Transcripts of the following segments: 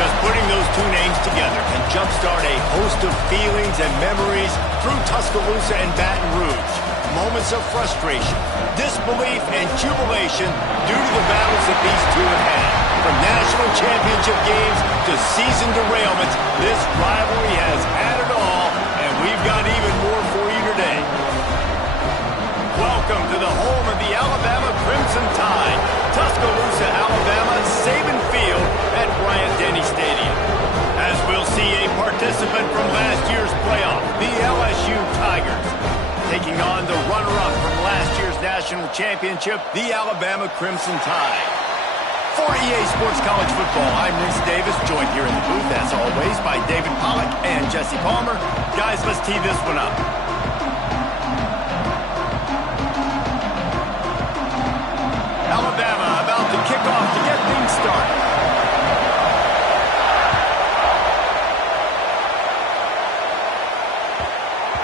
Just putting those two names together can jumpstart a host of feelings and memories through Tuscaloosa and Baton Rouge. Moments of frustration, disbelief, and jubilation due to the battles that these two have had. From national championship games to season derailments, this rivalry has had it all, and we've got even more for you today. Welcome to the home of the Alabama Crimson Tide, Tuscaloosa, Alabama, Saban Field at Bryant-Denny Stadium. As we'll see a participant from last year's playoff, the LSU Tigers, taking on the runner-up from last year's national championship, the Alabama Crimson Tide. For EA Sports College Football, I'm Reese Davis, joined here in the booth, as always, by David Pollack and Jesse Palmer. Guys, let's tee this one up. Alabama about to kick off to get things started.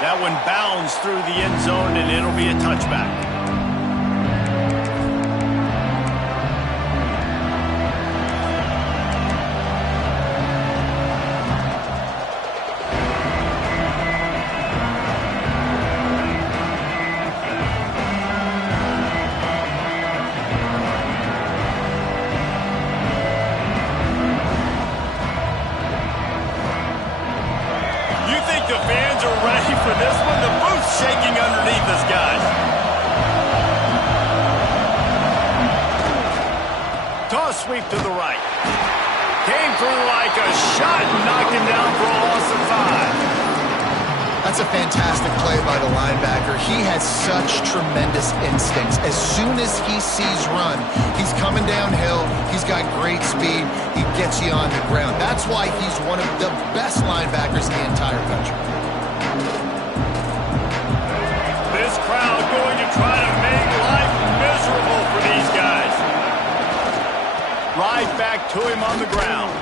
That one bounds through the end zone, and it'll be a touchback. Shaking underneath us, guys. Toss sweep to the right. Came through like a shot and knocked him down for a loss of 5. That's a fantastic play by the linebacker. He has such tremendous instincts. As soon as he sees run, he's coming downhill. He's got great speed. He gets you on the ground. That's why he's one of the best linebackers in the entire country. This crowd going to try to make life miserable for these guys. Right back to him on the ground.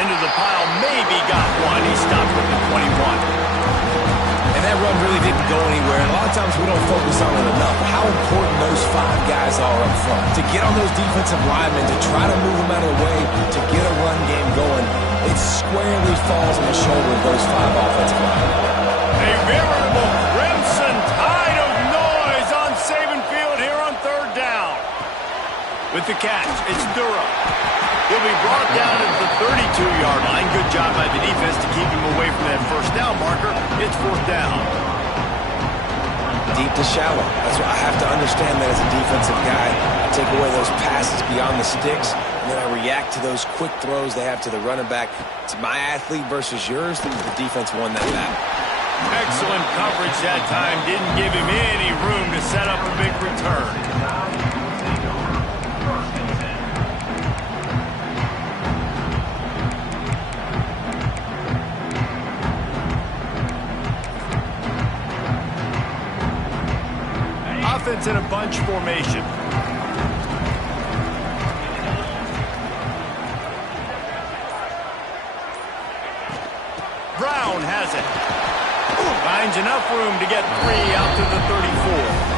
Into the pile, maybe got one. He stopped with the 21. And that run really didn't go anywhere. And a lot of times we don't focus on it enough. How important those 5 guys are up front. To get on those defensive linemen, to try to move them out of the way, to get a run game going, it squarely falls on the shoulder of those 5 offensive linemen. A veritable Crimson Tide of noise on Saban Field here on 3rd down. With the catch, it's Durham. He'll be brought down at the 32-yard line. Good job by the defense to keep him away from that first down marker. It's 4th down. Deep to shallow. That's why I have to understand that as a defensive guy. I take away those passes beyond the sticks, and then I react to those quick throws they have to the running back. It's my athlete versus yours. The defense won that battle. Excellent coverage that time. Didn't give him any room to set up a big return. Offense in a bunch formation. Brown has it. Finds enough room to get 3 out to the 34.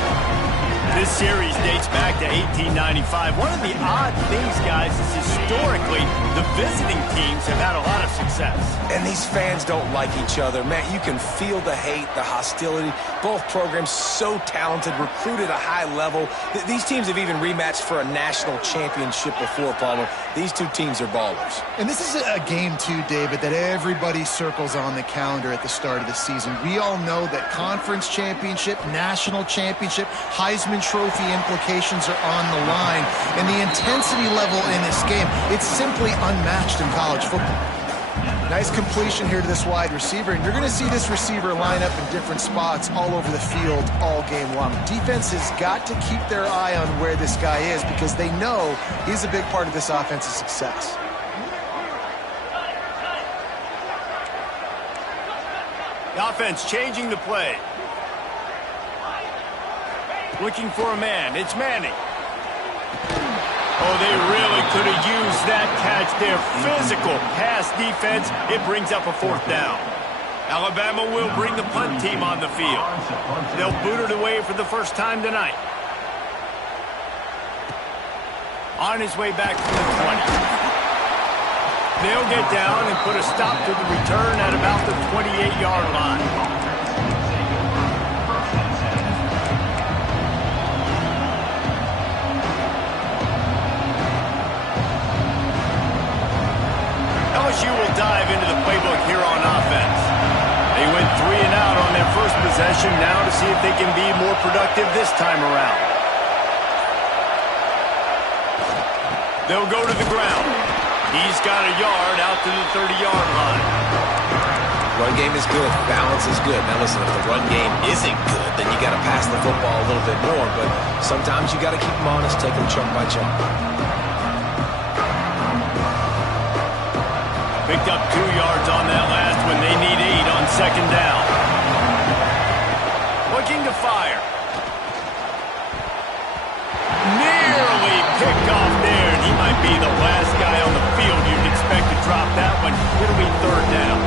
This series dates back to 1895. One of the odd things, guys, is historically the visiting teams have had a lot of success. And these fans don't like each other. Man, you can feel the hate, the hostility. Both programs so talented, recruited at a high level. These teams have even rematched for a national championship before, Palmer. These two teams are ballers. And this is a game, too, David, that everybody circles on the calendar at the start of the season. We all know that conference championship, national championship, Heisman Trophy implications are on the line. And the intensity level in this game, it's simply unmatched in college football. Nice completion here to this wide receiver, and you're going to see this receiver line up in different spots all over the field all game long. Defense has got to keep their eye on where this guy is because they know he's a big part of this offense's success. The offense changing the play. Looking for a man. It's Manning. Oh, they really could have used that catch there. Physical pass defense. It brings up a 4th down. Alabama will bring the punt team on the field. They'll boot it away for the first time tonight. On his way back from the 20. They'll get down and put a stop to the return at about the 28-yard line. LSU will dive into the playbook here on offense. They went 3 and out on their first possession, now to see if they can be more productive this time around. They'll go to the ground. He's got a yard out to the 30-yard line. Run game is good. Balance is good. Now listen, if the run game isn't good, then you got to pass the football a little bit more. But sometimes you got to keep them honest, take them chunk by chunk. Picked up 2 yards on that last one. They need 8 on second down. Looking to fire. Nearly picked off there, and he might be the last guy on the field you'd expect to drop that one. It'll be third down.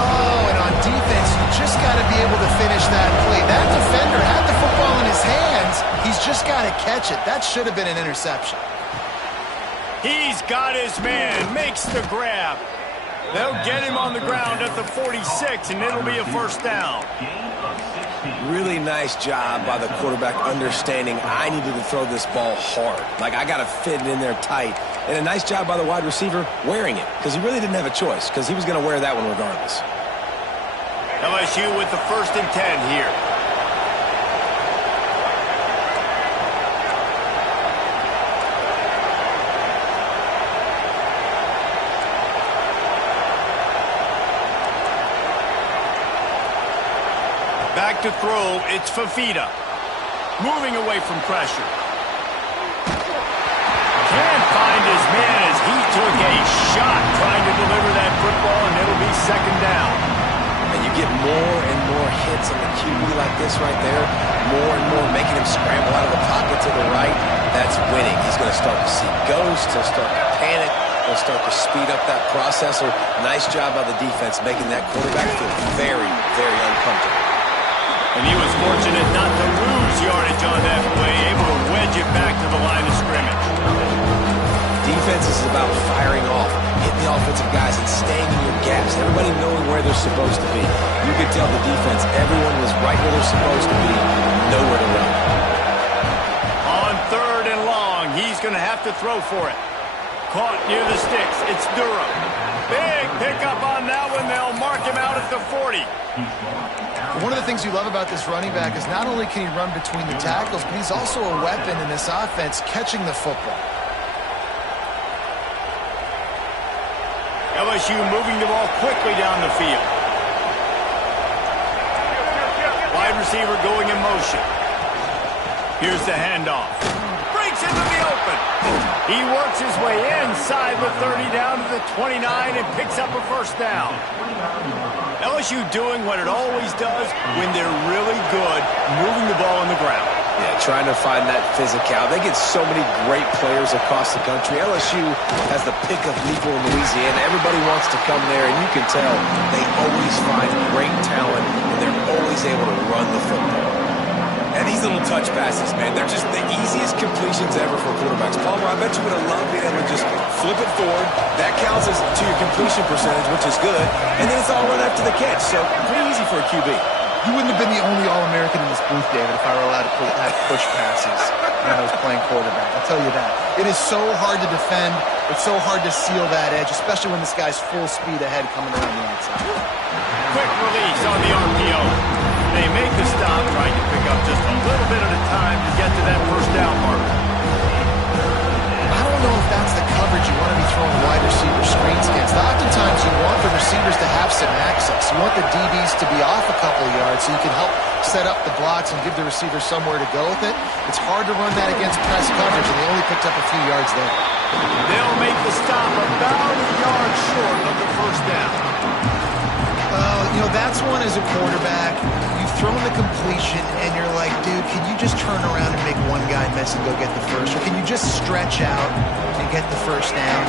Oh, and on defense, you just got to be able to finish that play. That defender had the football in his hands. He's just got to catch it. That should have been an interception. He's got his man, makes the grab. They'll get him on the ground at the 46, and it'll be a first down. Really nice job by the quarterback understanding I needed to throw this ball hard. Like, I got to fit it in there tight. And a nice job by the wide receiver wearing it, because he really didn't have a choice, because he was going to wear that one regardless. LSU with the 1st and 10 here. Back to throw, it's Fafita. Moving away from pressure. Can't find his man as he took a shot trying to deliver that football, and it'll be second down. And you get more and more hits on the QB like this right there, more and more making him scramble out of the pocket to the right. That's winning. He's going to start to see ghosts. He'll start to panic. He'll start to speed up that processor. Nice job by the defense making that quarterback feel very, very uncomfortable. And he was fortunate not to lose yardage on that play, able to wedge it back to the line of scrimmage. Defense is about firing off, hitting the offensive guys and staying in your gaps, everybody knowing where they're supposed to be. You could tell the defense, everyone was right where they're supposed to be, nowhere to run. On 3rd and long, he's going to have to throw for it. Caught near the sticks, it's Durham. Big pickup on that one, they'll mark him out at the 40. One of the things you love about this running back is not only can he run between the tackles, but he's also a weapon in this offense catching the football. LSU moving the ball quickly down the field. Wide receiver going in motion. Here's the handoff. Breaks into the open. He works his way inside with 30 down to the 29 and picks up a first down. LSU doing what it always does when they're really good, moving the ball on the ground. Yeah, trying to find that physical. They get so many great players across the country. LSU has the pick of people in Louisiana. Everybody wants to come there, and you can tell they always find great talent, and they're always able to run the football. And these little touch passes, man, they're just the easiest completions ever for quarterbacks. Palmer, I bet you would have loved being able to just flip it forward. That counts as to your completion percentage, which is good. And then it's all run after the catch. So pretty easy for a QB. You wouldn't have been the only All-American in this booth, David, if I were allowed to have push passes when I was playing quarterback. I'll tell you that. It is so hard to defend. It's so hard to seal that edge, especially when this guy's full speed ahead coming around the outside. Quick release on the RPO. They make the stop, trying to pick up just a little bit at a time to get to that first down mark. I don't know if that's the coverage you want to be throwing wide receiver screens against. Oftentimes you want the receivers to have some access. You want the DBs to be off a couple of yards so you can help set up the blocks and give the receiver somewhere to go with it. It's hard to run that against press coverage, and they only picked up a few yards there. They'll make the stop about a yard short of the first down. You know, that's one as a quarterback. You've thrown the completion, and you're like, dude, can you just turn around and make one guy miss and go get the first? Or can you just stretch out and get the first down?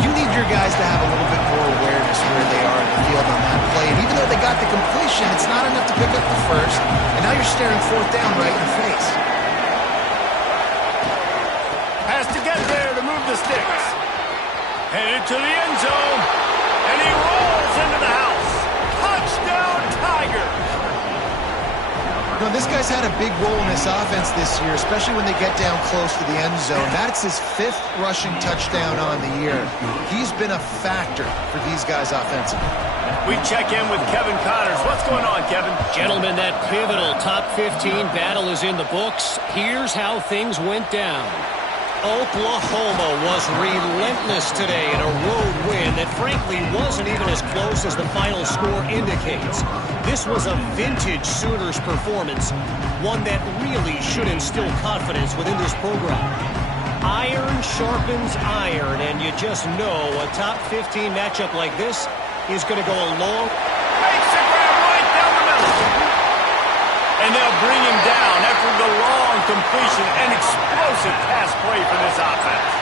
You need your guys to have a little bit more awareness where they are in the field on that play. And even though they got the completion, it's not enough to pick up the first. And now you're staring 4th down right in the face. Has to get there to move the sticks. Headed to the end zone. And he rolls into the house. Touchdown, Tigers. You know, this guy's had a big role in this offense this year, especially when they get down close to the end zone. That's his 5th rushing touchdown on the year. He's been a factor for these guys offensively. We check in with Kevin Connors. What's going on, Kevin? Gentlemen, that pivotal top 15 battle is in the books. Here's how things went down. Oklahoma was relentless today in a road win that frankly wasn't even as close as the final score indicates. This was a vintage Sooners performance, one that really should instill confidence within this program. Iron sharpens iron, and you just know a top 15 matchup like this is going to go a long... Makes the grab right down the middle. And they'll bring him down after the long completion and explosive pass play for this offense.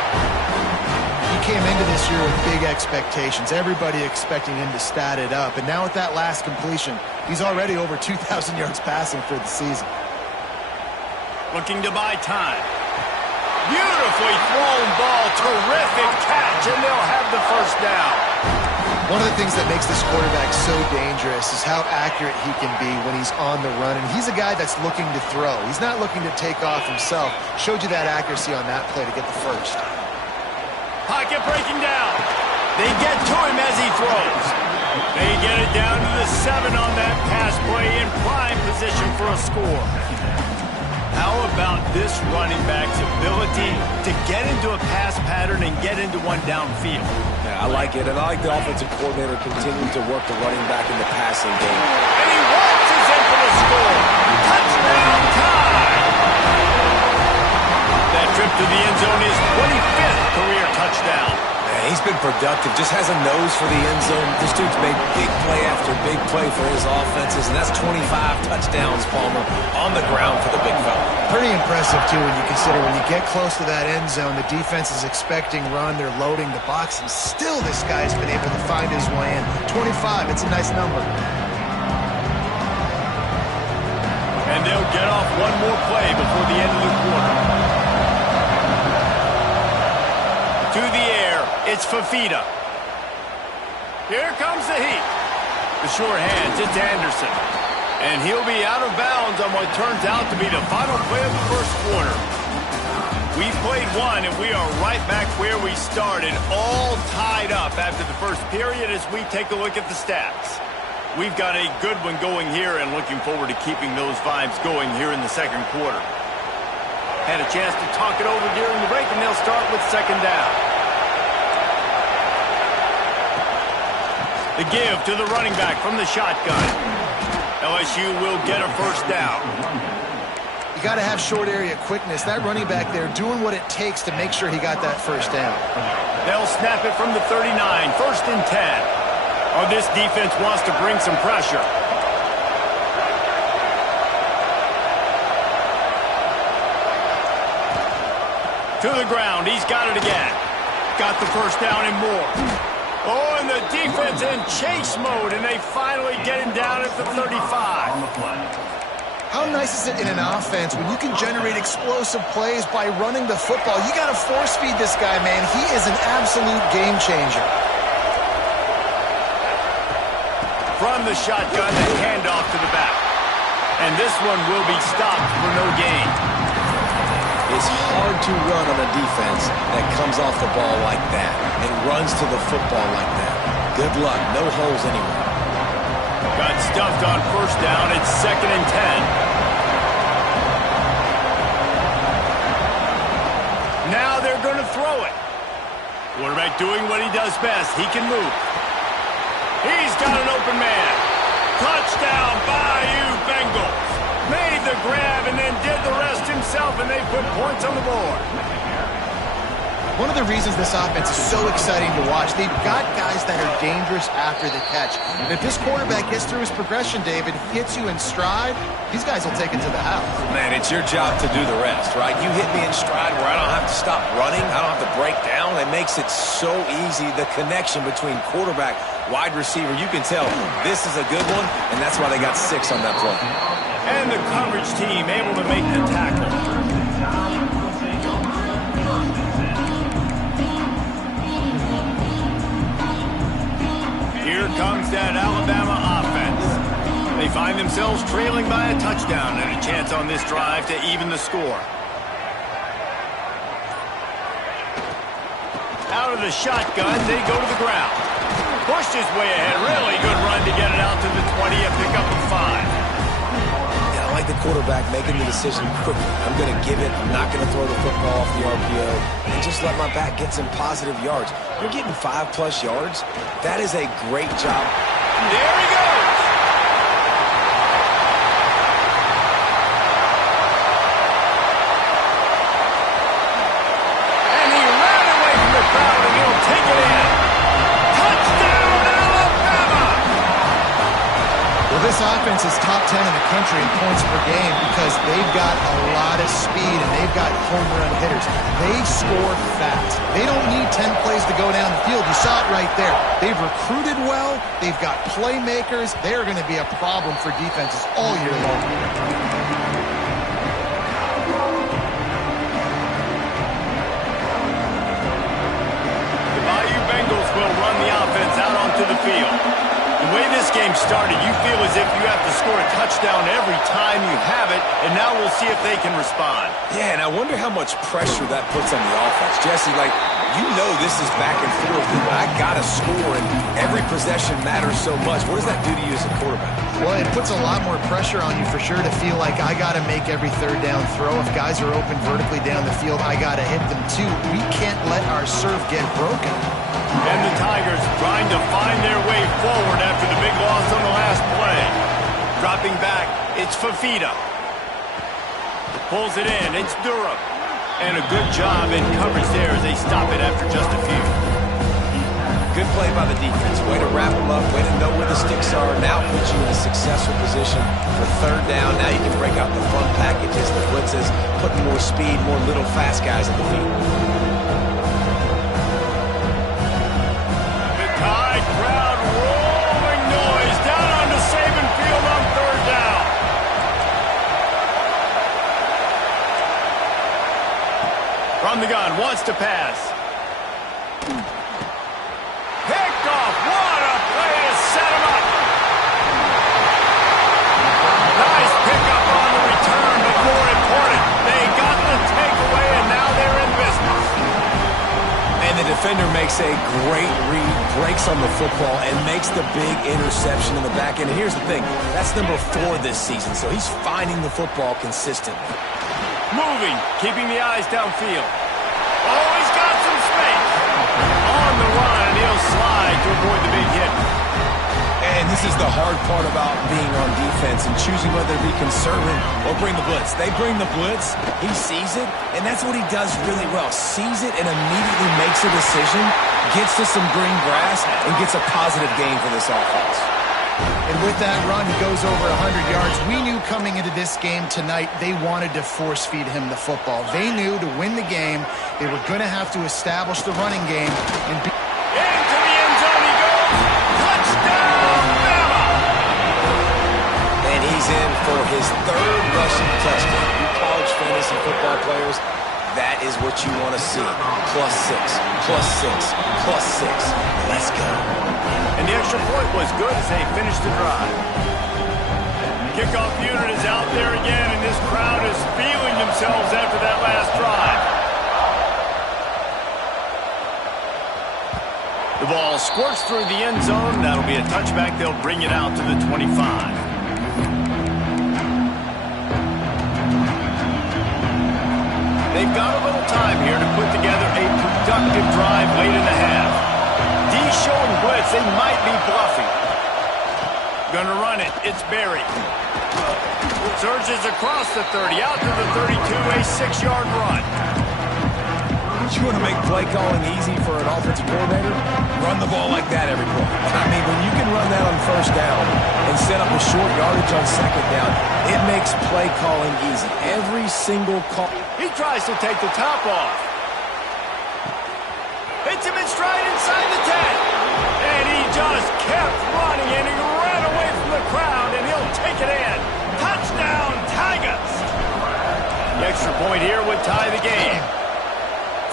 He came into this year with big expectations. Everybody expecting him to stat it up. And now with that last completion, he's already over 2,000 yards passing for the season. Looking to buy time. Beautifully thrown ball. Terrific catch, and they'll have the first down. One of the things that makes this quarterback so dangerous is how accurate he can be when he's on the run. And he's a guy that's looking to throw. He's not looking to take off himself. Showed you that accuracy on that play to get the first. Pocket breaking down. They get to him as he throws. They get it down to the 7 on that pass play in prime position for a score. How about this running back's ability to get into a pass pattern and get into one downfield? Yeah, I like it, and I like the offensive coordinator continuing to work the running back in the passing game. And he waltzes in for the score. Touchdown time! That trip to the end zone is 25th career touchdown. Man, he's been productive, just has a nose for the end zone. This dude's made big play after big play for his offenses, and that's 25 touchdowns, Palmer, on the ground for the big fella. Pretty impressive, too, when you consider when you get close to that end zone, the defense is expecting run, they're loading the box, and still this guy's been able to find his way in. 25, it's a nice number. And they'll get off one more play before the end of the quarter. To the air, it's Fafita. Here comes the heat. The sure hands, it's Anderson. And he'll be out of bounds on what turns out to be the final play of the first quarter. We played one, and we are right back where we started, all tied up after the first period as we take a look at the stats. We've got a good one going here and looking forward to keeping those vibes going here in the second quarter. Had a chance to talk it over during the break, and they'll start with second down. The give to the running back from the shotgun. LSU will get a first down. You got to have short area quickness. That running back there doing what it takes to make sure he got that first down. They'll snap it from the 39, first and 10. Oh, this defense wants to bring some pressure. To the ground, he's got it again. Got the first down and more. Oh, and the defense in chase mode, and they finally get him down at the 35. How nice is it in an offense when you can generate explosive plays by running the football? You got to force feed this guy, man. He is an absolute game changer. From the shotgun, the handoff to the back. And this one will be stopped for no gain. It's hard to run on a defense that comes off the ball like that and runs to the football like that. Good luck. No holes anywhere. Got stuffed on first down. It's second and 10. Now they're going to throw it. Quarterback doing what he does best. He can move. He's got an open man. Touchdown, Bayou Bengals. Made the grab and then did the rest himself, and they put points on the board. One of the reasons this offense is so exciting to watch, they've got guys that are dangerous after the catch. And if this quarterback gets through his progression, David, hits you in stride, these guys will take it to the house. Man, it's your job to do the rest, right? You hit me in stride where I don't have to stop running. I don't have to break down. It makes it so easy, the connection between quarterback, wide receiver. You can tell this is a good one, and that's why they got 6 on that play. And the coverage team able to make the tackle. comes that Alabama offense. They find themselves trailing by a touchdown and a chance on this drive to even the score. Out of the shotgun, they go to the ground. Pushed his way ahead. Really good run to get it out to the 20, a pickup of 5. Yeah, I like the quarterback making the decision quickly. I'm going to give it. I'm not going to throw the football off the RPO and just let my back get some positive yards. You're getting 5+ yards. That is a great job. There he goes. And he ran away from the crowd, and he'll take it in. Touchdown, Alabama! Well, this offense is top 10 in the country in points per game because they've got a lot of speed and they've got home run hitters. They score fast. They don't need 10 plays to go down the field. You saw it right there. They've recruited well. They've got playmakers. They're going to be a problem for defenses all year long. The Bayou Bengals will run the offense out onto the field. The way this game started, you feel as if you have to score a touchdown every time you have it, and now we'll see if they can respond. Yeah, and I wonder how much pressure that puts on the offense. Jesse, like, you know this is back and forth, but I got to score, and every possession matters so much. What does that do to you as a quarterback? Well, it puts a lot more pressure on you for sure to feel like I got to make every third down throw. If guys are open vertically down the field, I got to hit them too. We can't let our serve get broken. And the Tigers trying to find their way forward after the big loss on the last play. Dropping back, it's Fafita. Pulls it in, it's Durham. And a good job in coverage there as they stop it after just a few. Good play by the defense. Way to wrap them up, way to know where the sticks are. Now puts you in a successful position for third down. Now you can break out the fun packages, the blitzes, putting more speed, more little fast guys in the field. Crowd rolling noise down onto Saban Field on third down. From the gun, wants to pass. Picked off. What a play to set him up. Nice pickup on the return, but more important, they got the takeaway, and now they're in business. And the defender makes a great read, breaks on the football, and makes the big interception in the back end. And here's the thing, that's number 4 this season, so he's finding the football consistently. Moving, keeping the eyes downfield. Oh, he's got some space. On the run, and he'll slide to avoid the big hit. And this is the hard part about being on defense and choosing whether to be conservative or bring the blitz. They bring the blitz, he sees it, and that's what he does really well. Sees it and immediately makes a decision, gets to some green grass, and gets a positive gain for this offense. And with that run, he goes over 100 yards. We knew coming into this game tonight, they wanted to force-feed him the football. They knew to win the game, they were going to have to establish the running game and be... Into the end zone he goes. Touchdown, Bama! And he's in for his 3rd rushing touchdown. You college fantasy football players, that is what you want to see. +6, +6, +6. Let's go. And the extra point was good as they finished the drive. Kickoff unit is out there again, and this crowd is feeling themselves after that last drive. The ball squirts through the end zone. That'll be a touchback. They'll bring it out to the 25. They've got a little time here to put together a productive drive late in the half. D showing blitz. They might be bluffing. Gonna run it. It's Berry. Surges across the 30, out to the 32, a 6-yard run. You want to make play calling easy for an offensive coordinator? Run the ball like that every play. I mean, when you can run that on first down and set up a short yardage on second down, it makes play calling easy. Every single call. He tries to take the top off. Hits him in stride inside the 10. And he just kept running, and he ran away from the crowd, and he'll take it in. Touchdown, Tigers! The extra point here would tie the game.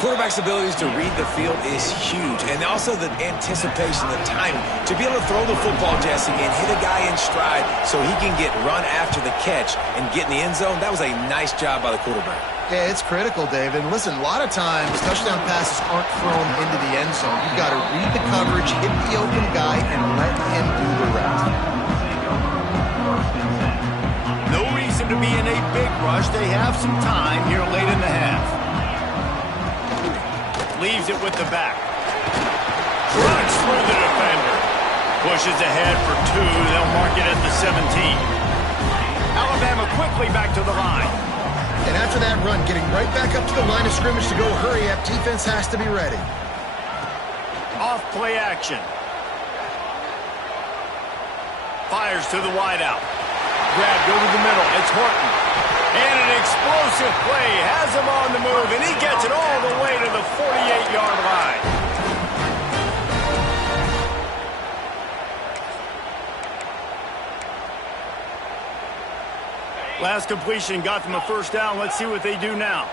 quarterback's abilities to read the field is huge, and also the anticipation, the timing. To be able to throw the football, Jesse, and hit a guy in stride so he can get run after the catch and get in the end zone, that was a nice job by the quarterback. Yeah, it's critical, David. And listen, a lot of times touchdown passes aren't thrown into the end zone. You've got to read the coverage, hit the open guy, and let him do the rest. No reason to be in a big rush. They have some time here late in the half. Leaves it with the back. Runs through the defender. Pushes ahead for 2. They'll mark it at the 17. Alabama quickly back to the line. And after that run, getting right back up to the line of scrimmage to go hurry up, defense has to be ready. Off play action. Fires to the wideout. Grabbed over the middle. It's Horton. And an explosive play has him on the move, and he gets it all the way to the 48-yard line. Last completion got them a first down. Let's see what they do now.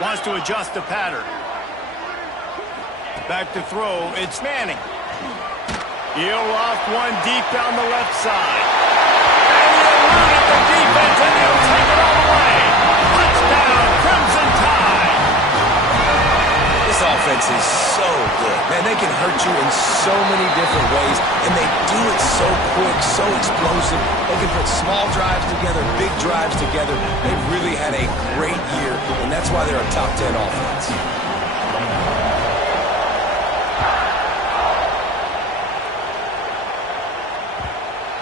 Wants to adjust the pattern. Back to throw. It's Manning. He'll off one deep down the left side. And he'll run at the defense, and he'll take it all the way. Touchdown, Crimson Tide. This offense is so good. Man, they can hurt you in so many different ways, and they do it so quick, so explosive. They can put small drives together, big drives together. They've really had a great year, and that's why they're a top 10 offense.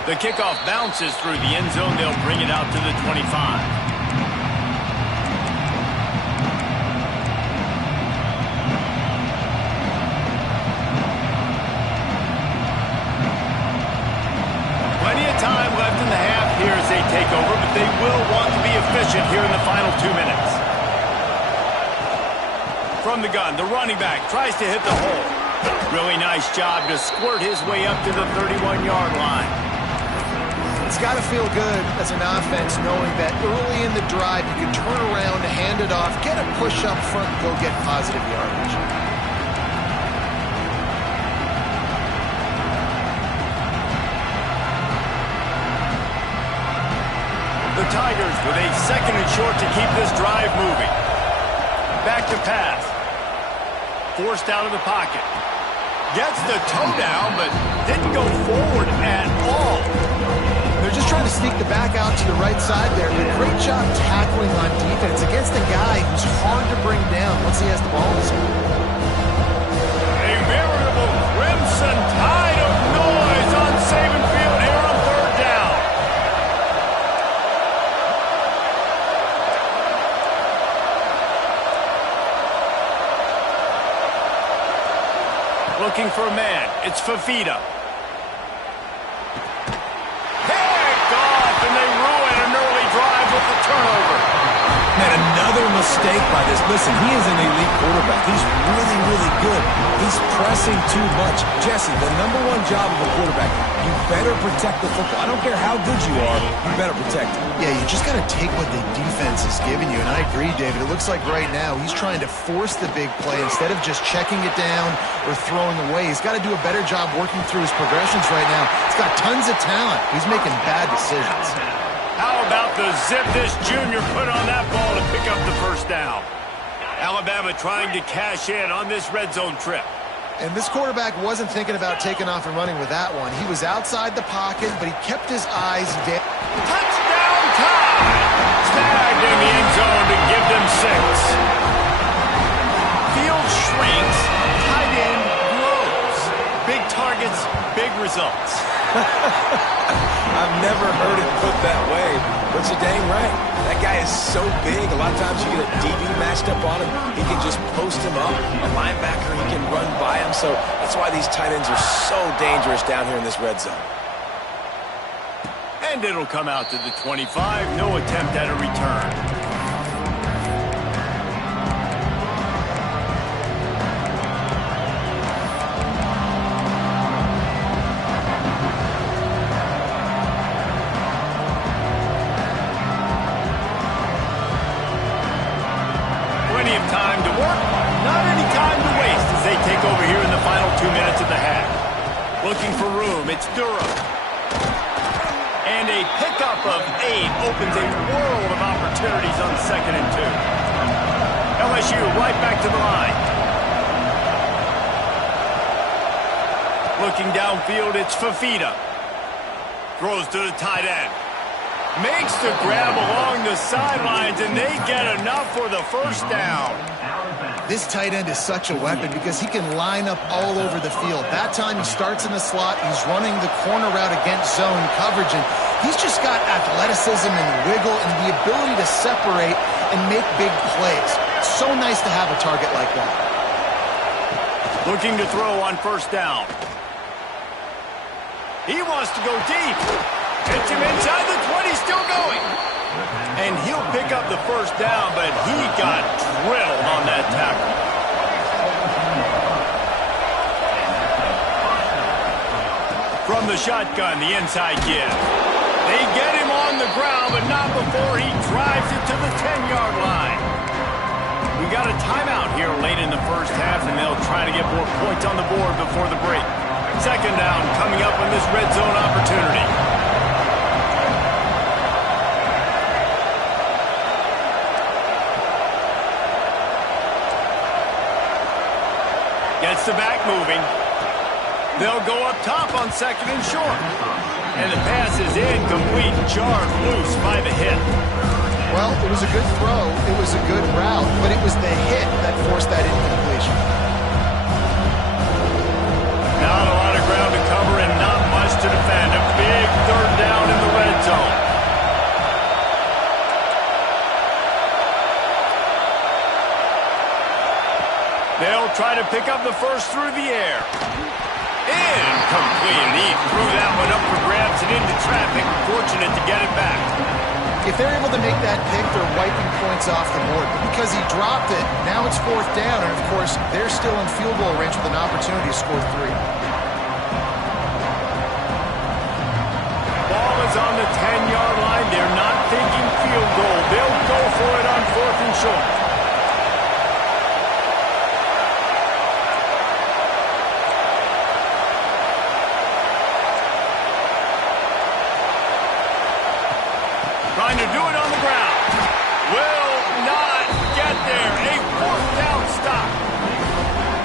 The kickoff bounces through the end zone. They'll bring it out to the 25. Time left in the half here as they take over, but they will want to be efficient here in the final 2 minutes. From the gun, the running back tries to hit the hole. Really nice job to squirt his way up to the 31-yard line. It's got to feel good as an offense knowing that early in the drive you can turn around, hand it off, get a push up front, and go get positive yardage. The Tigers with a second and short to keep this drive moving. Back to pass. Forced out of the pocket. Gets the toe down, but didn't go forward at all. They're just trying to sneak the back out to the right side there. But great job tackling on defense against a guy who's hard to bring down once he has the ball in his hand. A veritable Crimson Tide of noise on Saban Field here on third down. Looking for a man. It's Fafita. Picked off, and they ruin an early drive with the turnover. Man, another mistake by this. Listen, he is an elite quarterback. He's really, really good. He's pressing too much. Jesse, the #1 job of a quarterback, you better protect the football. I don't care how good you are, you better protect it. Yeah, you just got to take what the defense is giving you. And I agree, David. It looks like right now he's trying to force the big play instead of just checking it down or throwing away. He's got to do a better job working through his progressions right now. He's got tons of talent. He's making bad decisions. How about the zip this junior put on that ball to pick up the first down? Alabama trying to cash in on this red zone trip. And this quarterback wasn't thinking about taking off and running with that one. He was outside the pocket, but he kept his eyes down. Touchdown Tide! Tagged in the end zone to give them 6. Field shrinks, tight end grows. Big targets, big results. I've never heard it put that way, but you're dang right. That guy is so big. A lot of times you get a DB matched up on him. He can just post him up. A linebacker, he can run by him. So that's why these tight ends are so dangerous down here in this red zone. And it'll come out to the 25. No attempt at a return. Plenty of time to work, not any time to waste as they take over here in the final 2 minutes of the half. Looking for room, it's Durham. And a pickup of 8 opens a world of opportunities on 2nd and 2. LSU right back to the line. Looking downfield, it's Fafita. Throws to the tight end. Makes the grab along the sidelines, and they get enough for the first down. This tight end is such a weapon because he can line up all over the field. That time he starts in the slot, he's running the corner route against zone coverage, and he's just got athleticism and wiggle and the ability to separate and make big plays. It's so nice to have a target like that. Looking to throw on first down. He wants to go deep. Hits him inside the 20, still going. And he'll pick up the first down, but he got drilled on that tackle. From the shotgun, the inside give. They get him on the ground, but not before he drives it to the 10-yard line. We got a timeout here late in the first half, and they'll try to get more points on the board before the break. Second down coming up on this red zone opportunity. Gets the back moving. They'll go up top on 2nd and short. And the pass is incomplete, jarred loose by the hit. Well, it was a good throw, it was a good route, but it was the hit that forced that incompletion. Not a lot of ground to cover and not much to defend. A big third down in the red zone. They'll try to pick up the first through the air. Incomplete. He threw that one up for grabs and into traffic. Fortunate to get it back. If they're able to make that pick, they're wiping points off the board. But because he dropped it, now it's 4th down, and of course, they're still in field goal range with an opportunity to score 3. Ball is on the 10-yard line. They're not thinking field goal. They'll go for it on 4th and short. Trying to do it on the ground. Will not get there. A 4th down stop.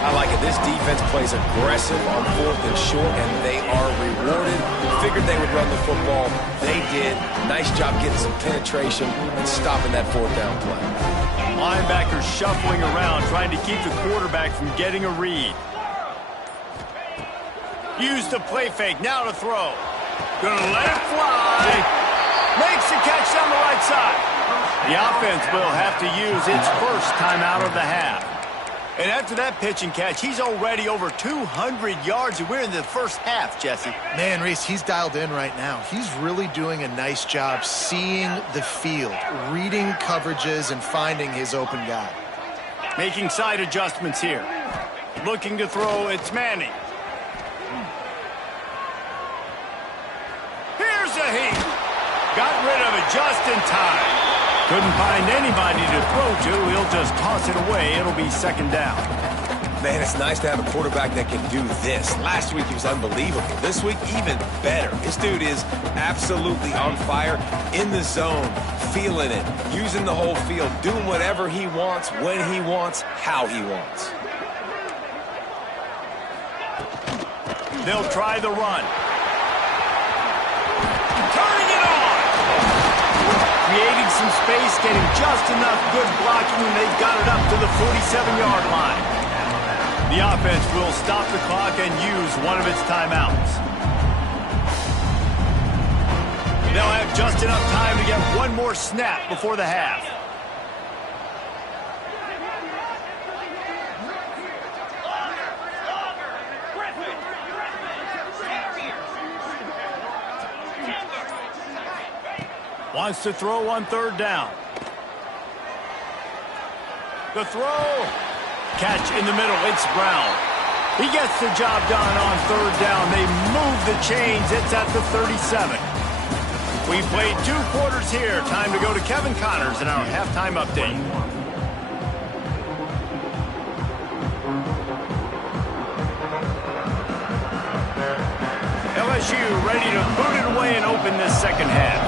I like it. This defense plays aggressive on 4th and short, and they are rewarded. Figured they would run the football. They did. Nice job getting some penetration and stopping that 4th down play. Linebacker shuffling around, trying to keep the quarterback from getting a read. Used the play fake. Now to throw. Gonna let it fly. Makes the catch down the right side. The offense will have to use its first timeout of the half. And after that pitch and catch, he's already over 200 yards, and we're in the first half, Jesse. Man, Reese, he's dialed in right now. He's really doing a nice job seeing the field, reading coverages, and finding his open guy. Making side adjustments here. Looking to throw, it's Manning. Here's a heat. Got rid of it just in time. Couldn't find anybody to throw to. He'll just toss it away. It'll be 2nd down. Man, it's nice to have a quarterback that can do this. Last week he was unbelievable. This week, even better. This dude is absolutely on fire, in the zone, feeling it, using the whole field, doing whatever he wants, when he wants, how he wants. They'll try the run. Turning it on. Creating some space, getting just enough good blocking, and they've got it up to the 47-yard line. The offense will stop the clock and use one of its timeouts. They'll have just enough time to get one more snap before the half. Wants to throw on 3rd down. The throw. Catch in the middle. It's Brown. He gets the job done on 3rd down. They move the chains. It's at the 37. We played 2 quarters here. Time to go to Kevin Connors in our halftime update. LSU ready to boot it away and open this second half.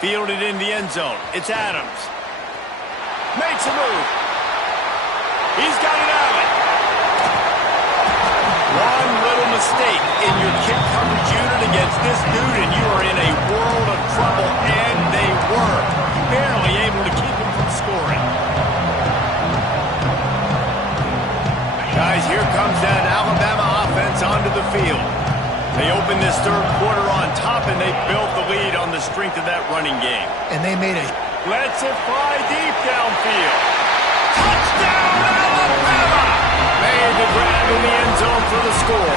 Fielded in the end zone. It's Adams. Makes a move. He's got it out. One little mistake in your kick coverage unit against this dude, and you are in a world of trouble, and they were barely able to keep him from scoring. Guys, here comes that Alabama offense onto the field. They opened this third quarter on top, and they built the lead on the strength of that running game. And they made it. Let's it fly deep downfield. Touchdown, Alabama! Made the grab in the end zone for the score.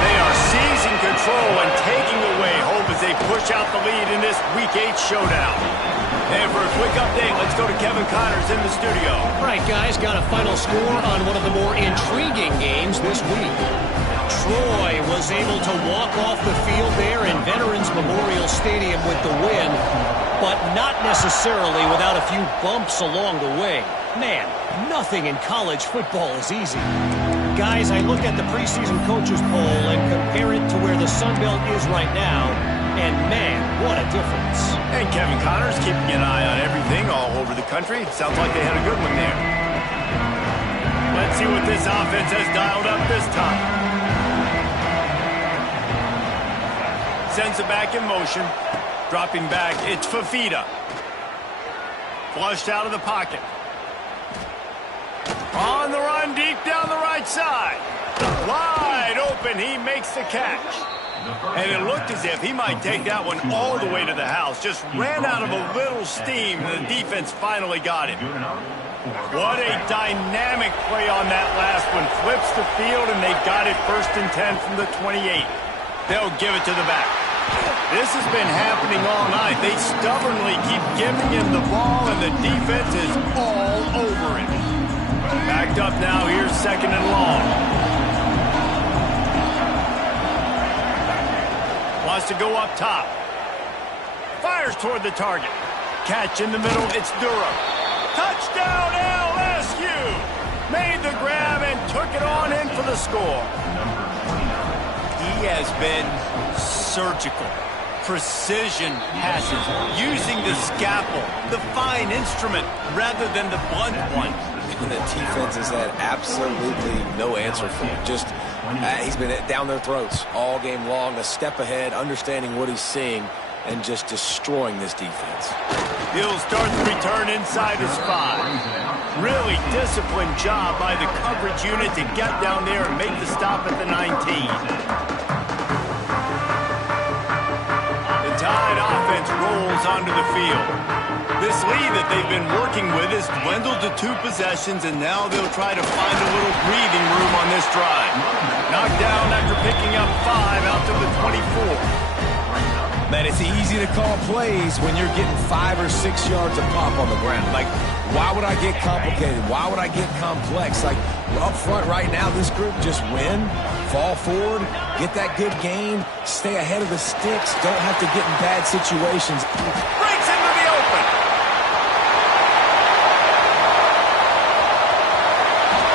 They are seizing control and taking away hope as they push out the lead in this Week 8 showdown. And for a quick update, let's go to Kevin Connors in the studio. All right, guys, got a final score on one of the more intriguing games this week. Troy was able to walk off the field there in Veterans Memorial Stadium with the win, but not necessarily without a few bumps along the way. Man, nothing in college football is easy. Guys, I look at the preseason coaches poll and compare it to where the Sun Belt is right now, and man, what a difference. And Kevin Connors keeping an eye on everything all over the country. Sounds like they had a good one there. Let's see what this offense has dialed up this time. Sends it back in motion. Dropping back, it's Fafita. Flushed out of the pocket. On the run, deep down the right side. Wide open, he makes the catch. And it looked as if he might take that one all the way to the house. Just ran out of a little steam, and the defense finally got him. What a dynamic play on that last one. Flips the field, and they got it 1st and 10 from the 28. They'll give it to the back. This has been happening all night. They stubbornly keep giving him the ball, and the defense is all over it. Backed up now. Here's 2nd and long. Wants to go up top. Fires toward the target. Catch in the middle. It's Durham. Touchdown LSU! Made the grab and took it on in for the score. He has been surgical. Precision passes, using the scalpel, the fine instrument, rather than the blunt one. And the defense has had absolutely no answer for him. Just, he's been down their throats all game long, a step ahead, understanding what he's seeing, and just destroying this defense. He'll start the return inside his 5. Really disciplined job by the coverage unit to get down there and make the stop at the 19. Tide offense rolls onto the field. This lead that they've been working with has dwindled to 2 possessions, and now they'll try to find a little breathing room on this drive. Knocked down after picking up 5 out to the 24. Man, it's easy to call plays when you're getting 5 or 6 yards of pop on the ground. Like, why would I get complicated? Why would I get complex? Like, up front right now, this group just win, fall forward, get that good gain, stay ahead of the sticks, don't have to get in bad situations. Breaks into the open.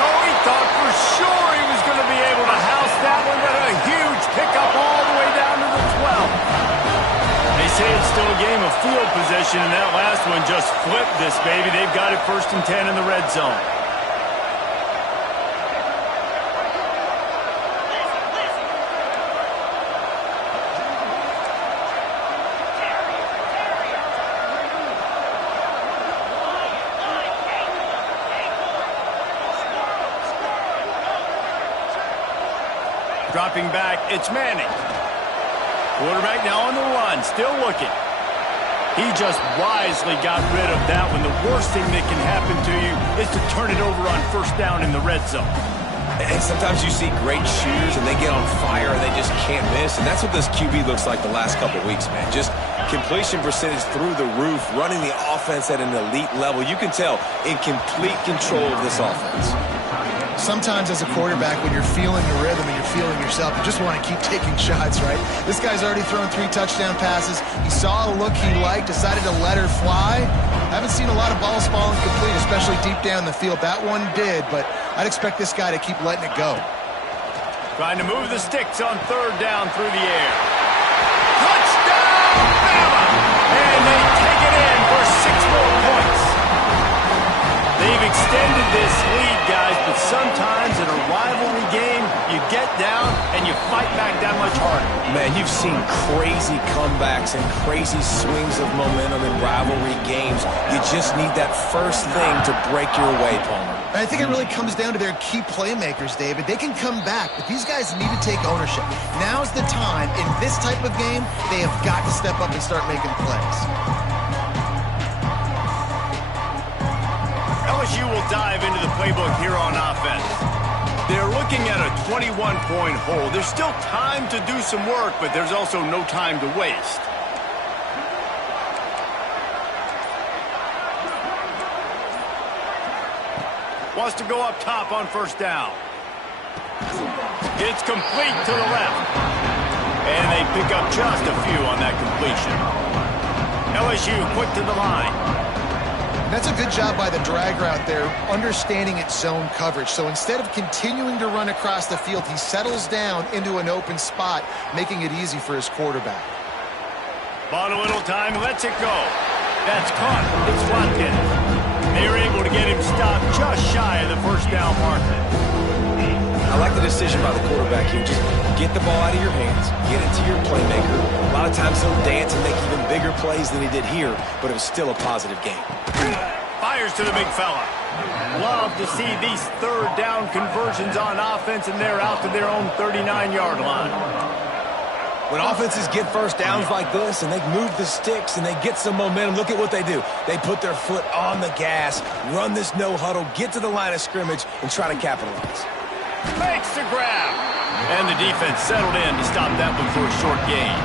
Oh, he thought for sure he was going to be able to house that one, but a huge pickup all the way down to the 12. They say it's still a game of field position, and that last one just flipped this baby. They've got it 1st and 10 in the red zone. Dropping back, it's Manning. Quarterback now on the run, still looking. He just wisely got rid of that one. The worst thing that can happen to you is to turn it over on 1st down in the red zone. And sometimes you see great shooters and they get on fire and they just can't miss. And that's what this QB looks like the last couple weeks, man. Just completion percentage through the roof, running the offense at an elite level. You can tell in complete control of this offense. Sometimes as a quarterback, when you're feeling the rhythm and you're feeling yourself, you just want to keep taking shots, right? This guy's already thrown 3 touchdown passes. He saw a look he liked, decided to let her fly. Haven't seen a lot of balls falling complete, especially deep down the field. That one did, but I'd expect this guy to keep letting it go. Trying to move the sticks on 3rd down through the air. Touchdown, Bama! And they take it in for 6 more points. They've extended this lead, guys, but sometimes in a rivalry game, you get down and you fight back that much harder. Man, you've seen crazy comebacks and crazy swings of momentum in rivalry games. You just need that first thing to break your way, Palmer. I think it really comes down to their key playmakers, David. They can come back, but these guys need to take ownership. Now's the time. In this type of game, they have got to step up and start making plays. LSU will dive into the playbook here on offense. They're looking at a 21-point hole. There's still time to do some work, but there's also no time to waste. Wants to go up top on 1st down. It's complete to the left. And they pick up just a few on that completion. LSU quick to the line. That's a good job by the drag route there, understanding its zone coverage. So instead of continuing to run across the field, he settles down into an open spot, making it easy for his quarterback. Bought a little time, lets it go. That's caught. It's Watkins. They were able to get him stopped just shy of the 1st down marker. I like the decision by the quarterback here. Just get the ball out of your hands, get it to your playmaker. A lot of times he'll dance and make even bigger plays than he did here, but it was still a positive game. Fires to the big fella. Love to see these 3rd down conversions on offense, and they're out to their own 39-yard line. When offenses get 1st downs like this and they move the sticks and they get some momentum, look at what they do. They put their foot on the gas, run this no huddle, get to the line of scrimmage, and try to capitalize. Makes the grab. And the defense settled in to stop that one for a short gain.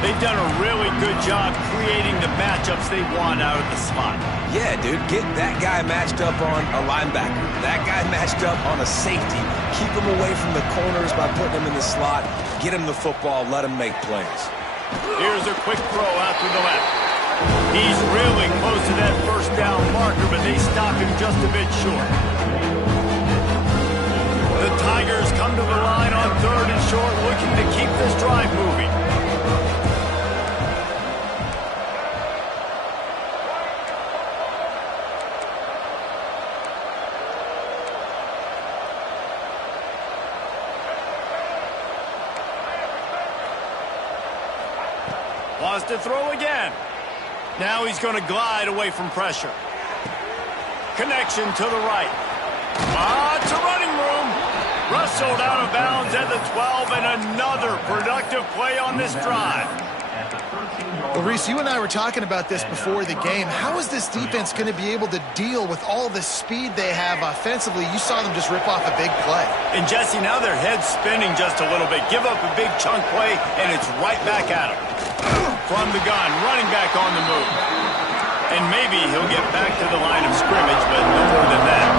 They've done a really good job creating the matchups they want out of the slot. Yeah, dude, get that guy matched up on a linebacker. That guy matched up on a safety. Keep him away from the corners by putting him in the slot. Get him the football, let him make plays. Here's a quick throw out to the left. He's really close to that 1st down marker, but they stop him just a bit short. The Tigers come to the line on 3rd and short, looking to keep this drive moving. Wants to throw again. Now he's going to glide away from pressure. Connection to the right. It's a running room. Rustled out of bounds at the 12, and another productive play on this drive. Well, Reese, you and I were talking about this before the game. How is this defense going to be able to deal with all the speed they have offensively? You saw them just rip off a big play. And Jesse, now their head's spinning just a little bit. Give up a big chunk play, and it's right back at him. From the gun, running back on the move. And maybe he'll get back to the line of scrimmage, but no more than that.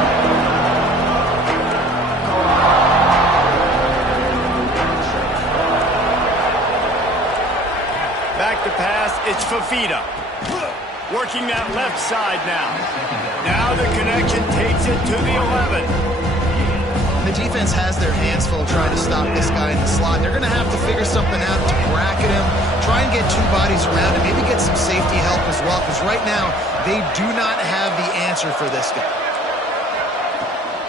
Back to pass, it's Fafita. Working that left side now. Now the connection takes it to the 11. The defense has their hands full trying to stop this guy in the slot. They're going to have to figure something out to bracket him, try and get 2 bodies around him, maybe get some safety help as well, because right now they do not have the answer for this guy.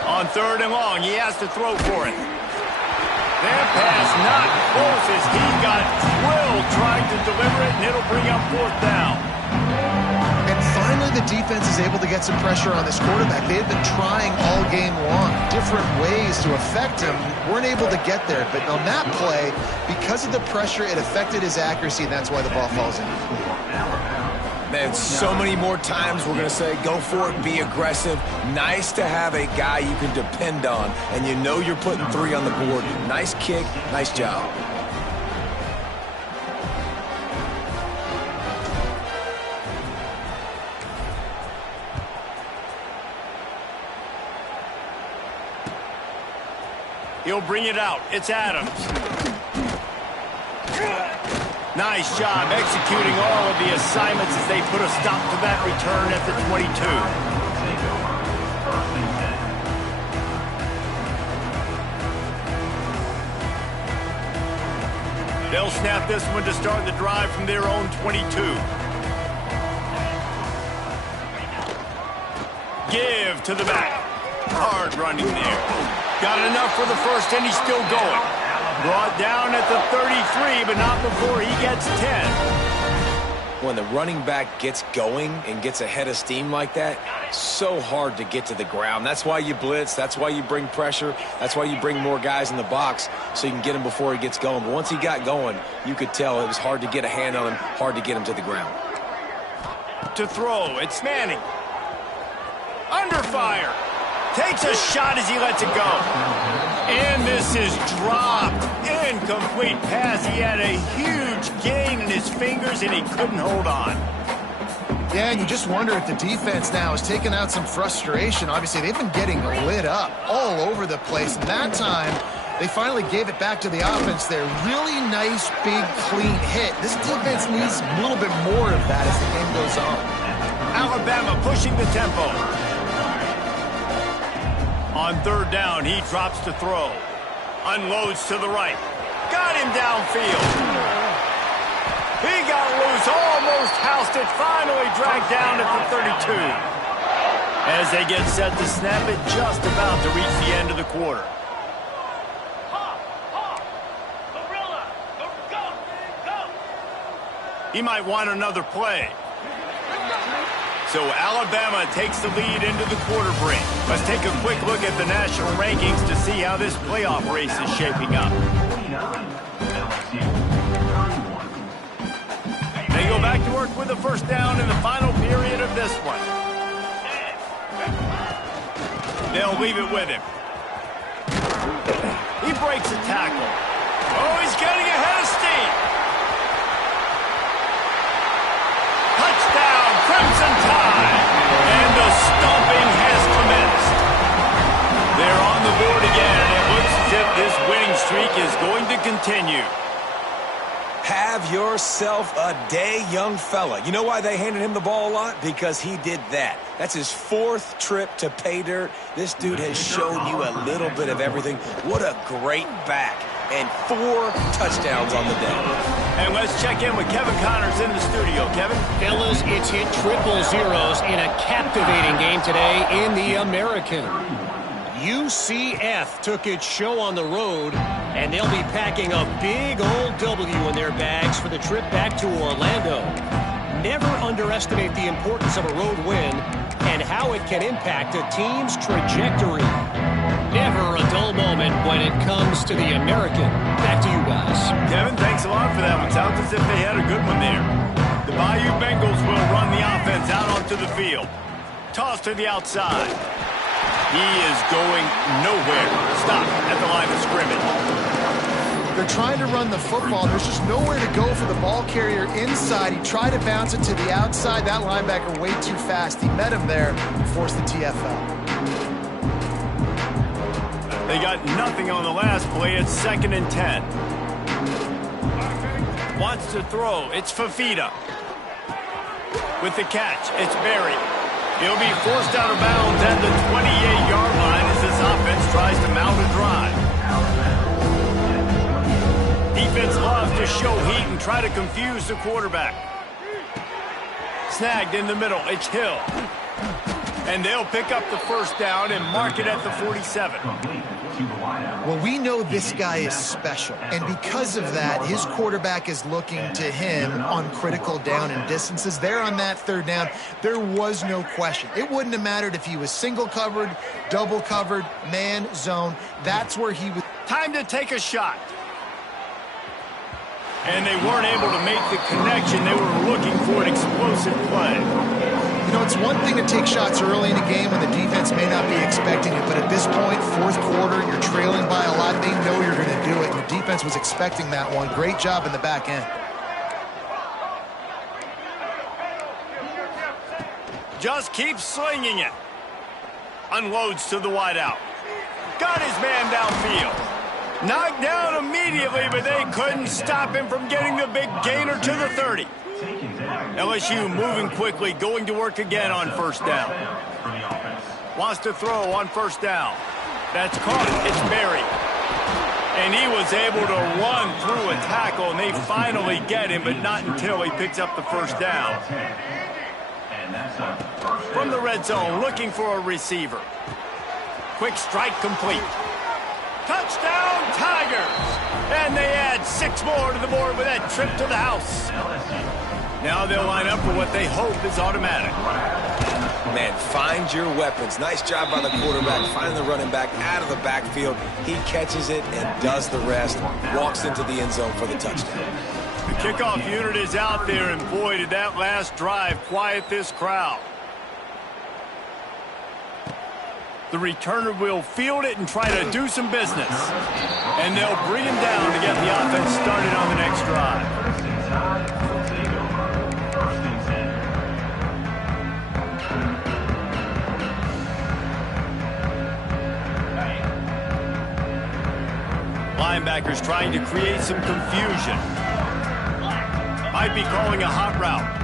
On 3rd and long, he has to throw for it. That pass not close as he got drilled trying to deliver it, and it'll bring up 4th down. And finally the defense is able to get some pressure on this quarterback. They had been trying all game long, different ways to affect him, weren't able to get there. But on that play, because of the pressure, it affected his accuracy, and that's why the ball falls in. Man, so many more times we're going to say, go for it, be aggressive. Nice to have a guy you can depend on, and you know you're putting 3 on the board. Nice kick, nice job. He'll bring it out. It's Adams. Nice job executing all of the assignments as they put a stop to that return at the 22. They'll snap this one to start the drive from their own 22. Give to the back. Hard running there. Got enough for the first, and he's still going. Brought down at the 33, but not before he gets 10. When the running back gets going and gets ahead of steam like that, so hard to get to the ground. That's why you blitz. That's why you bring pressure. That's why you bring more guys in the box so you can get him before he gets going. But once he got going, you could tell it was hard to get a hand on him, hard to get him to the ground. To throw, it's Manning. Under fire. Takes a shot as he lets it go. And this is dropped. Incomplete pass. He had a huge gain in his fingers, and he couldn't hold on. Yeah, and you just wonder if the defense now is taking out some frustration. Obviously, they've been getting lit up all over the place. And that time, they finally gave it back to the offense there. Really nice, big, clean hit. This defense needs a little bit more of that as the game goes on. Alabama pushing the tempo. On third down, he drops to throw. Unloads to the right. Got him downfield. He got loose, almost housed it, finally dragged down at the 32. As they get set to snap it, just about to reach the end of the quarter. He might want another play. So Alabama takes the lead into the quarter break. Let's take a quick look at the national rankings to see how this playoff race is shaping up. They go back to work with a first down in the final period of this one. They'll leave it with him. He breaks a tackle. Oh, he's getting ahead of steam. Touchdown, Crimson Tide. And the stomping has commenced. They're on the board again, and it looks as if this winning streak is going to continue. Have yourself a day, young fella. You know why they handed him the ball a lot? Because he did that. That's his fourth trip to pay dirt. This dude has shown you a little bit of everything. What a great back. And 4 touchdowns on the day. And let's check in with Kevin Connors in the studio. Kevin? Fellas, it's hit triple zeros in a captivating game today in the American. UCF took its show on the road, and they'll be packing a big old W in their bags for the trip back to Orlando. Never underestimate the importance of a road win and how it can impact a team's trajectory. Never a dull moment when it comes to the American. Back to you guys. Kevin, thanks a lot for that one. Sounds as if they had a good one there. The Bayou Bengals will run the offense out onto the field. Toss to the outside. He is going nowhere. Stop at the line of scrimmage. They're trying to run the football. There's just nowhere to go for the ball carrier inside. He tried to bounce it to the outside. That linebacker way too fast. He met him there and forced the TFL. They got nothing on the last play. It's 2nd and 10. Wants to throw. It's Fafita. With the catch, it's Berry. He'll be forced out of bounds at the 28-yard line as this offense tries to mount a drive. Defense loves to show heat and try to confuse the quarterback. Snagged in the middle. It's Hill. And they'll pick up the first down and mark it at the 47. Well, we know this guy is special, and because of that, his quarterback is looking to him on critical down and distances. There on that third down, there was no question. It wouldn't have mattered if he was single covered, double covered, man, zone. That's where he was. Time to take a shot. And they weren't able to make the connection. They were looking for an explosive play. You know, it's one thing to take shots early in a game when the defense may not be expecting it, but at this point, fourth quarter, you're trailing by a lot. They know you're going to do it, and the defense was expecting that one. Great job in the back end. Just keeps slinging it. Unloads to the wideout. Got his man downfield. Knocked down immediately, but they couldn't stop him from getting the big gainer to the 30. LSU moving quickly, going to work again on first down. Wants to throw on first down. That's caught. It's Berry. And he was able to run through a tackle, and they finally get him, but not until he picks up the first down. From the red zone, looking for a receiver. Quick strike complete. Touchdown, Tigers! And they add 6 more to the board with that trip to the house. Now they'll line up for what they hope is automatic. Man, find your weapons. Nice job by the quarterback, finding the running back out of the backfield. He catches it and does the rest. Walks into the end zone for the touchdown. The kickoff unit is out there, and boy, did that last drive quiet this crowd. The returner will field it and try to do some business. And they'll bring him down to get the offense started on the next drive. Linebackers trying to create some confusion. Might be calling a hot route.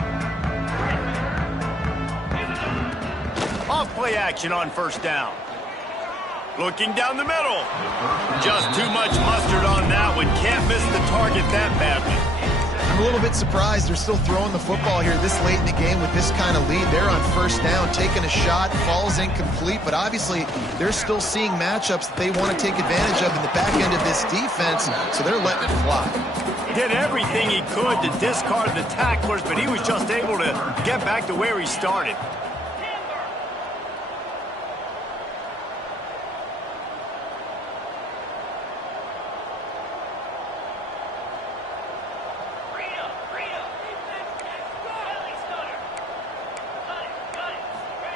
Off play action on first down. Looking down the middle. Just too much mustard on that one. Can't miss the target that badly. I'm a little bit surprised they're still throwing the football here this late in the game with this kind of lead. They're on first down, taking a shot, falls incomplete, but obviously they're still seeing matchups that they want to take advantage of in the back end of this defense, so they're letting it fly. Did everything he could to discard the tacklers, but he was just able to get back to where he started.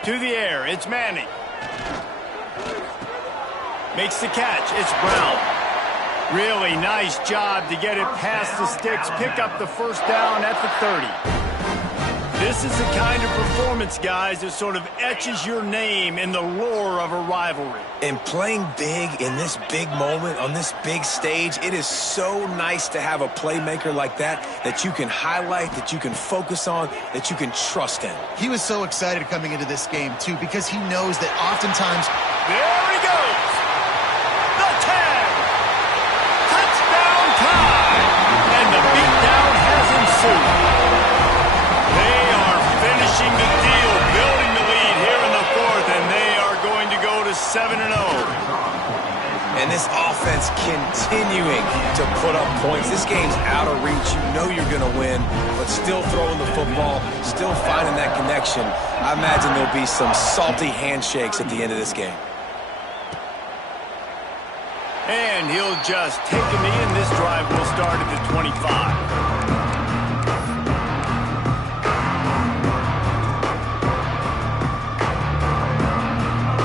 To the air, it's Manning. Makes the catch, it's Brown. Really nice job to get it past the sticks, pick up the first down at the 30. This is the kind of performance, guys, that sort of etches your name in the lore of a rivalry. And playing big in this big moment, on this big stage, it is so nice to have a playmaker like that you can highlight, that you can focus on, that you can trust in. He was so excited coming into this game, too, because he knows that oftentimes... There he goes! The tag! Touchdown time! And the beatdown has ensued. They are finishing the deal, building the lead here in the fourth, and they are going to go to 7-0. And this offense continuing to put up points. This game's out of reach. You know you're going to win, but still throwing the football, still finding that connection. I imagine there'll be some salty handshakes at the end of this game. And he'll just take a knee, and this drive will start at the 25.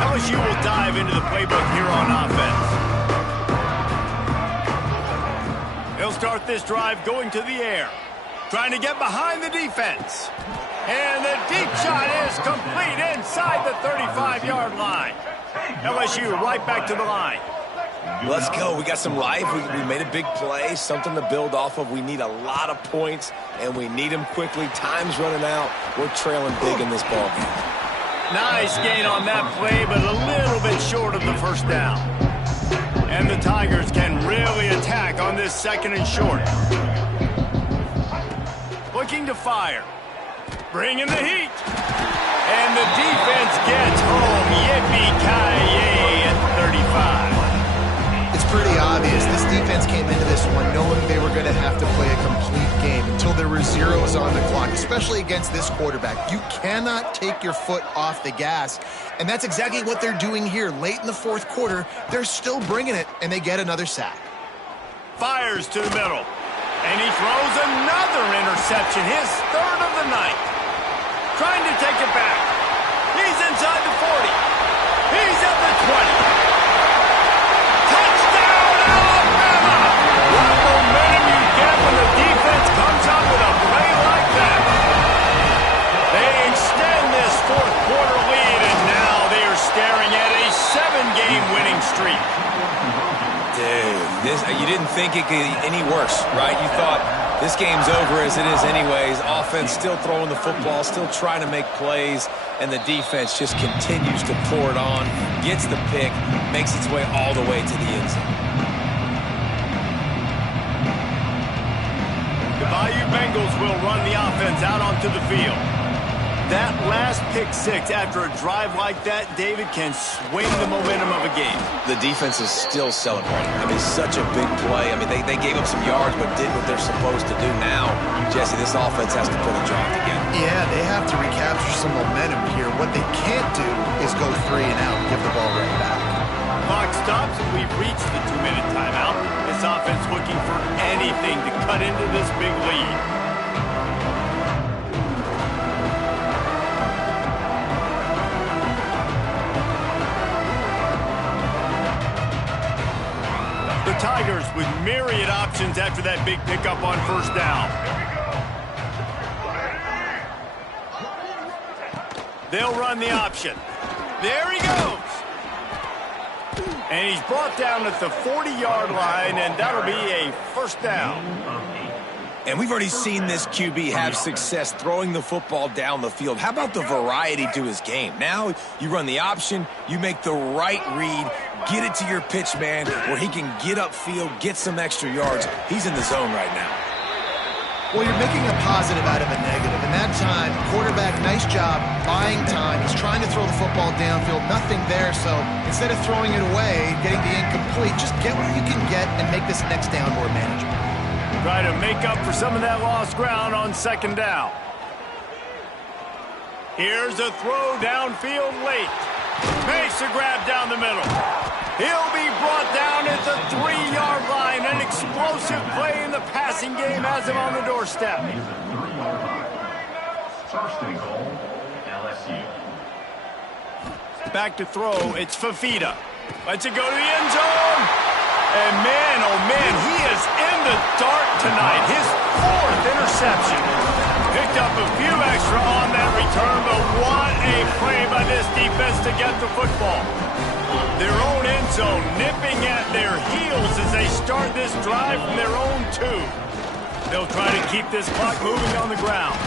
LSU will dive into the playbook here on offense. They'll start this drive going to the air, trying to get behind the defense. And the deep shot is complete inside the 35-yard line. LSU right back to the line. Let's go. We got some life. We made a big play, something to build off of. We need a lot of points, and we need them quickly. Time's running out. We're trailing big in this ball game. Nice gain on that play, but a little bit short of the first down. And the Tigers can really attack on this second and short. Looking to fire. Bringing the heat. And the defense gets home. Yippee-ki-yay at 35. It's pretty obvious. This defense came into this one knowing they were going to have to play a complete game until there were zeros on the clock, especially against this quarterback. You cannot take your foot off the gas, and that's exactly what they're doing here. Late in the fourth quarter, they're still bringing it, and they get another sack. Fires to the middle, and he throws another interception, his third of the night. Trying to take it back. He's inside the 40. He's at the 20. What momentum you get when the defense comes up with a play like that. They extend this fourth quarter lead, and now they are staring at a 7-game winning streak. Dude, this think it could be any worse, right? You thought this game's over as it is anyways. Offense still throwing the football, still trying to make plays, and the defense just continues to pour it on, gets the pick, makes its way all the way to the end zone. The Bayou Bengals will run the offense out onto the field. That last pick six after a drive like that, David, can swing the momentum of a game. The defense is still celebrating. I mean, such a big play. I mean, they gave up some yards but did what they're supposed to do. Now, Jesse, this offense has to put a drive together. Yeah, they have to recapture some momentum here. What they can't do is go 3 and out and give the ball right back. Clock stops, and we've reached the 2-minute timeout. This offense looking for anything to cut into this big lead. The Tigers with myriad options after that big pickup on first down. They'll run the option. There he goes. And he's brought down at the 40-yard line, and that'll be a first down. And we've already seen this QB have success throwing the football down the field. How about the variety to his game? Now you run the option, you make the right read, get it to your pitch man where he can get upfield, get some extra yards. He's in the zone right now. Well, you're making a positive out of a negative. And that time, quarterback, nice job, buying time. He's trying to throw the football downfield, nothing there. So instead of throwing it away, getting the incomplete, just get what you can get and make this next down more manageable. Try to make up for some of that lost ground on second down. Here's a throw downfield late. Makes a grab down the middle. He'll be brought down at the 3-yard line. An explosive play in the passing game has him on the doorstep. First and goal, LSU. Back to throw, it's Fafita. Lets it go to the end zone. And man, oh man, he is in the dark tonight. His 4th interception. Picked up a few extra on that return, but what a play by this defense to get the football. Their own end zone nipping at their heels as they start this drive from their own 2. They'll try to keep this clock moving on the ground.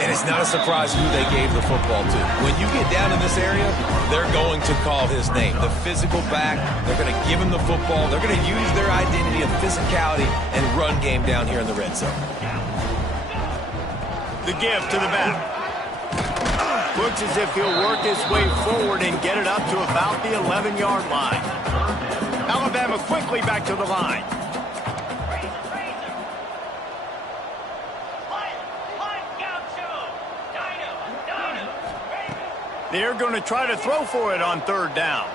And it's not a surprise who they gave the football to. When you get down in this area, they're going to call his name. The physical back, they're going to give him the football. They're going to use their identity of physicality and run game down here in the red zone. The give to the back. Looks as if he'll work his way forward and get it up to about the 11-yard line. Alabama quickly back to the line. They're going to try to throw for it on third down.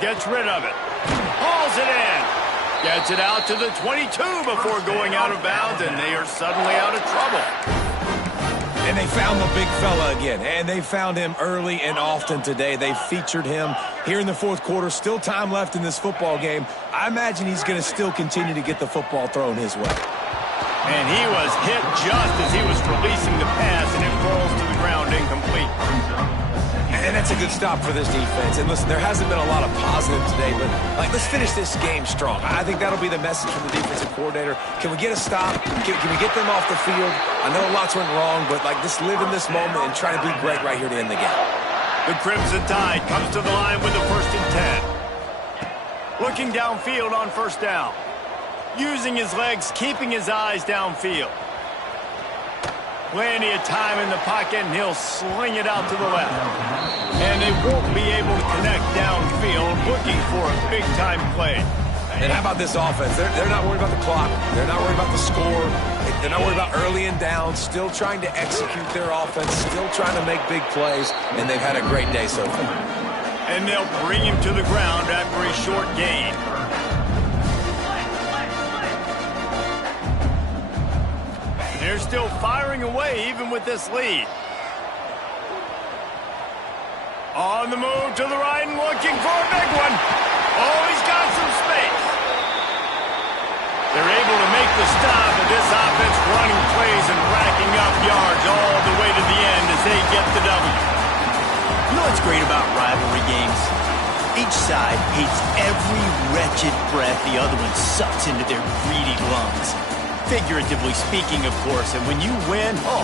Gets rid of it. Hauls it in. Gets it out to the 22 before going out of bounds, and they are suddenly out of trouble. And they found the big fella again, and they found him early and often today. They featured him here in the 4th quarter. Still time left in this football game. I imagine he's going to still continue to get the football thrown his way. And he was hit just as he was releasing the pass, and it falls to the ground incomplete. And that's a good stop for this defense. And listen, there hasn't been a lot of positive today, but let's finish this game strong. I think that'll be the message from the defensive coordinator. Can we get a stop? Can we get them off the field? I know lots went wrong, but just live in this moment and try to be great right here to end the game. The Crimson Tide comes to the line with the 1st and 10. Looking downfield on first down. Using his legs, keeping his eyes downfield. Plenty of time in the pocket, and he'll sling it out to the left. And they won't be able to connect downfield, looking for a big-time play. And how about this offense? They're not worried about the clock. They're not worried about the score. They're not worried about early and down. Still trying to execute their offense. Still trying to make big plays. And they've had a great day so far. And they'll bring him to the ground after a short gain. They're still firing away even with this lead. On the move to the right and looking for a big one. Oh, he's got some space. They're able to make the stop, and this offense running plays and racking up yards all the way to the end as they get the W. You know what's great about rivalry games? Each side hates every wretched breath the other one sucks into their greedy lungs. Figuratively speaking, of course, and when you win, oh,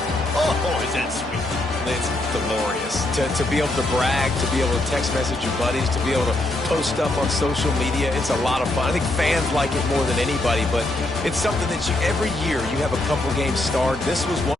is that sweet. It's glorious. To be able to brag, to be able to text message your buddies, to be able to post stuff on social media, it's a lot of fun. I think fans like it more than anybody, but it's something that every year you have a couple games start. This was one.